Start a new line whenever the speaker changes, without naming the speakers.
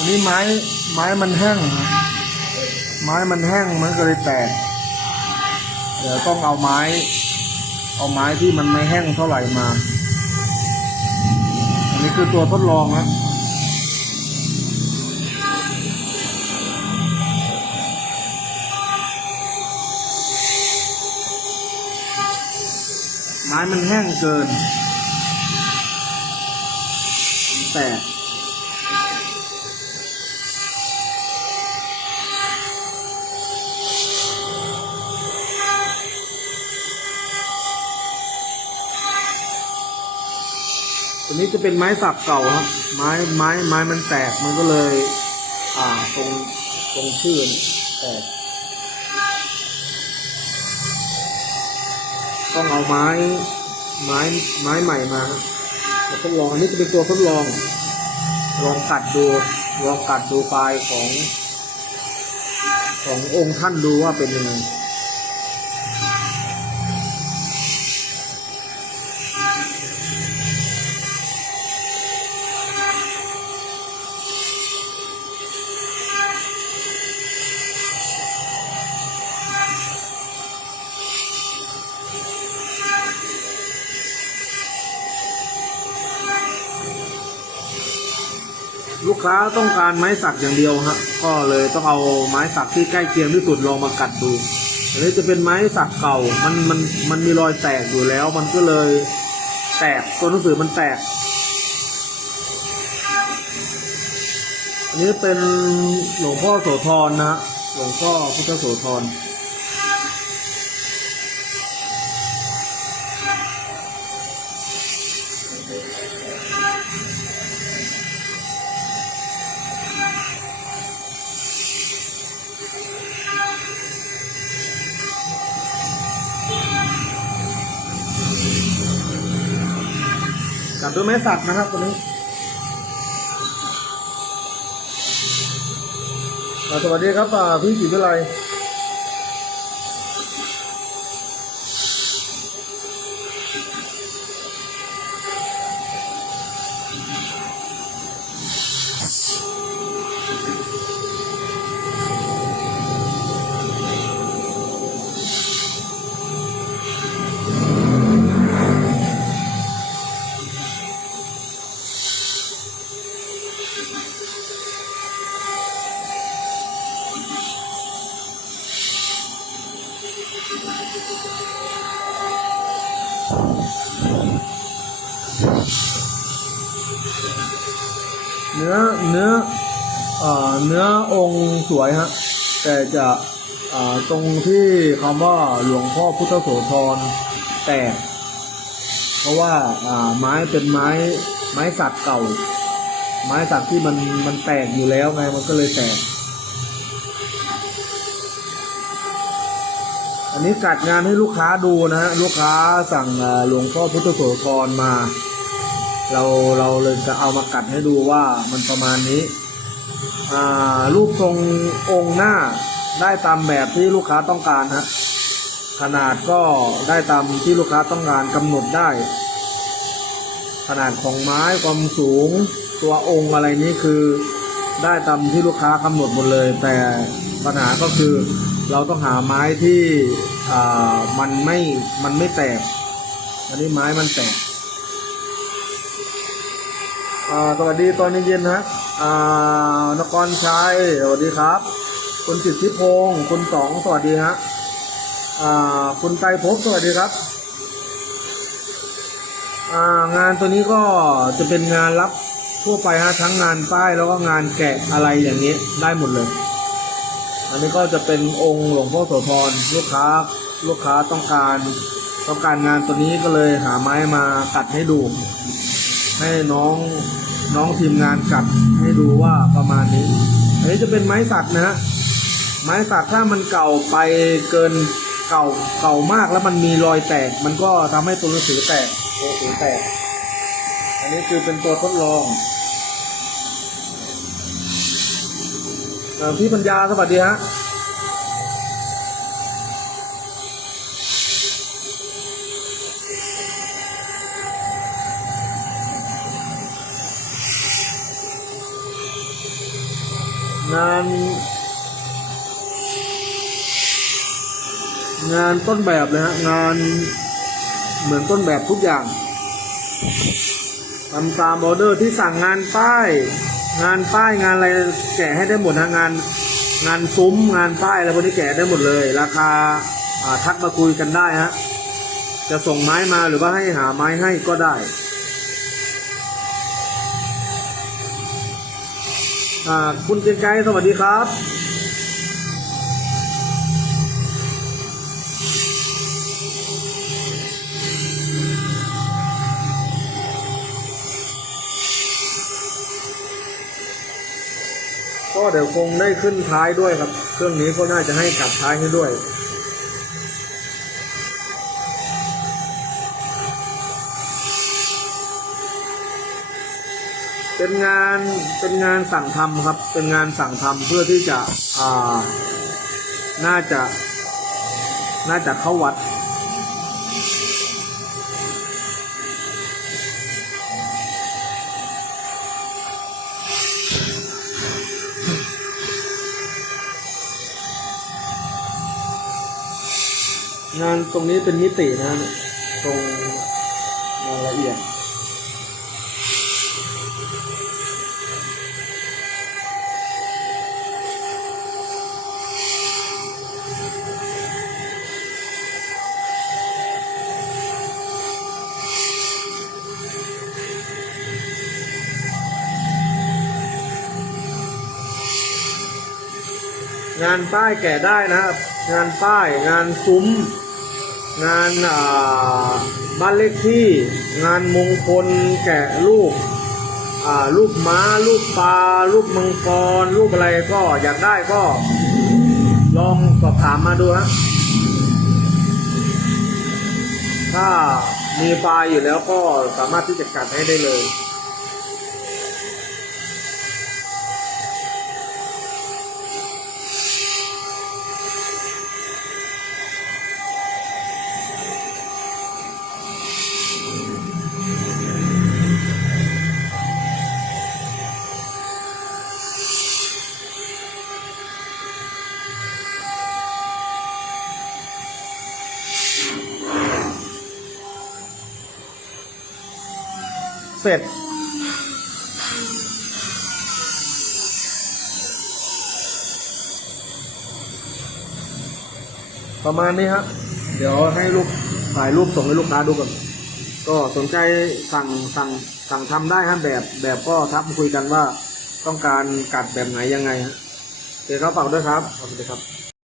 อันนี้ไม้ไม้มันแห้ง ไม้มันแห้งมันก็เลยแตก เดี๋ยวต้องเอาไม้ เอาไม้ที่มันไม่แห้งเท่าไหร่มา อันนี้คือตัวทดลองนะไม้มันแห้งเกิน แตก ตัวนี้จะเป็นไม้สักเก่าครับ ไม้ไม้ไม้มันแตกมันก็เลย อ่าตรงตรงชื่นแตกต้องเอาไม้ไม้ไม้ใหม่มาครับมาทดลองอันนี้จะเป็นตัวทดลอง ลองกัดดูลองกัดดูปลายของ ขององค์ท่านดูว่าเป็นยังไง ค้าต้องการไม้สักอย่างเดียวฮะก็เลยต้องเอาไม้สักที่ใกล้เคียงที่สุดลองมากัดดูอันนี้จะเป็นไม้สักเก่า มันมันมันมีรอยแตกอยู่แล้ว มันก็เลยแตกตัวหนังสือมันแตก อันนี้เป็นหลวงพ่อโสธรนะฮะหลวงพ่อพุทธโสธร กัดด้วยไม้สักนะครับตัวนี้สวัสดีครับพี่จิ๋วิไล เนื้อเนื้ออ่าเนื้อองค์สวยฮะแต่จะอ่าตรงที่คำว่าหลวงพ่อพุทธโสธรแตก เพราะว่าอ่าไม้เป็นไม้ไม้สักเก่า ไม้สักที่มันมันแตกอยู่แล้วไงมันก็เลยแตก อันนี้จัดงานให้ลูกค้าดูนะฮะลูกค้าสั่งหลวงพ่อพุทธโสธรมา เราเราเลยจะเอามากัดให้ดูว่ามันประมาณนี้รูปทรงองค์หน้าได้ตามแบบที่ลูกค้าต้องการฮะขนาดก็ได้ตามที่ลูกค้าต้องการกำหนดได้ ขนาดของไม้ความสูงตัวองค์อะไรนี้คือได้ตามที่ลูกค้ากำหนดหมดเลย แต่ปัญหาก็คือ เราต้องหาไม้ที่อ่ามันไม่มันไม่แตก อันนี้ไม้มันแตกอ่าสวัสดีตอนเย็นๆนะฮะอ่านกรชัยสวัสดีครับ คุณสิทธิพงศ์คุณสองสวัสดีฮะอ่าคุณไตรภพสวัสดีครับอ่างานตัวนี้ก็จะเป็นงานรับทั่วไปฮะทั้งงานป้ายแล้วก็งานแกะอะไรอย่างนี้ได้หมดเลย อันนี้ก็จะเป็นองค์หลวงพ่อโสธรลูกค้าลูกค้าต้องการต้องการงานตัวนี้ก็เลยหาไม้มาตัดให้ดู ให้น้องน้องทีมงานกัดให้ดูว่าประมาณนี้ อันนี้จะเป็นไม้สักนะฮะไม้สักถ้ามันเก่าไปเกินเก่าเก่ามากแล้วมันมีรอยแตก มันก็ทำให้ตัวหนังสือแตกตัวหนังสือแตก อันนี้คือเป็นตัวทดลองเอ่อ พี่ปัญญาสวัสดีฮะงานงานต้นแบบเลยฮะ งานเหมือนต้นแบบทุกอย่างทำตามออเดอร์ที่สั่งงานป้าย งานป้ายงานอะไรแกะให้ได้หมดนะงาน งานซุ้มงานป้ายอะไรพวกนี้แกะได้หมดเลย ราคาอ่าทักมาคุยกันได้ฮะจะส่งไม้มาหรือว่าให้หาไม้ให้ก็ได้คุณเก่งไกสวัสดีครับ ก็เดี๋ยวคงได้ขึ้นท้ายด้วยครับ เครื่องนี้ก็น่าจะให้กลับท้ายให้ด้วย เป็นงานเป็นงานสั่งทำครับ เป็นงานสั่งทำเพื่อที่จะอ่าน่าจะ น่าจะเข้าวัด งานตรงนี้เป็นมิตินะเนี่ยตรงงานละเอียดงานป้ายแก่ได้นะครับ งานป้ายงานซุ้ม งานอาบ้านเลขที่งานมงคลแกะรูปอ่ารูปม้ารูปปลารูปมังกรรูปอะไรก็อยากได้ก็ ลองสอบถามมาดูฮะถ้ามีไฟล์อยู่แล้วก็สามารถที่จะกัดให้ได้เลย เสร็จ ประมาณนี้ครับเดี๋ยวให้ลูกถ่ายรูปส่งให้ลูกค้าดูก่อนก็สนใจสั่งสั่งสั่งทำได้ฮะแบบแบบก็ทักคุยกันว่าต้องการกัดแบบไหนยังไงฮะโอเคครับฝากด้วยครับขอบคุณครับ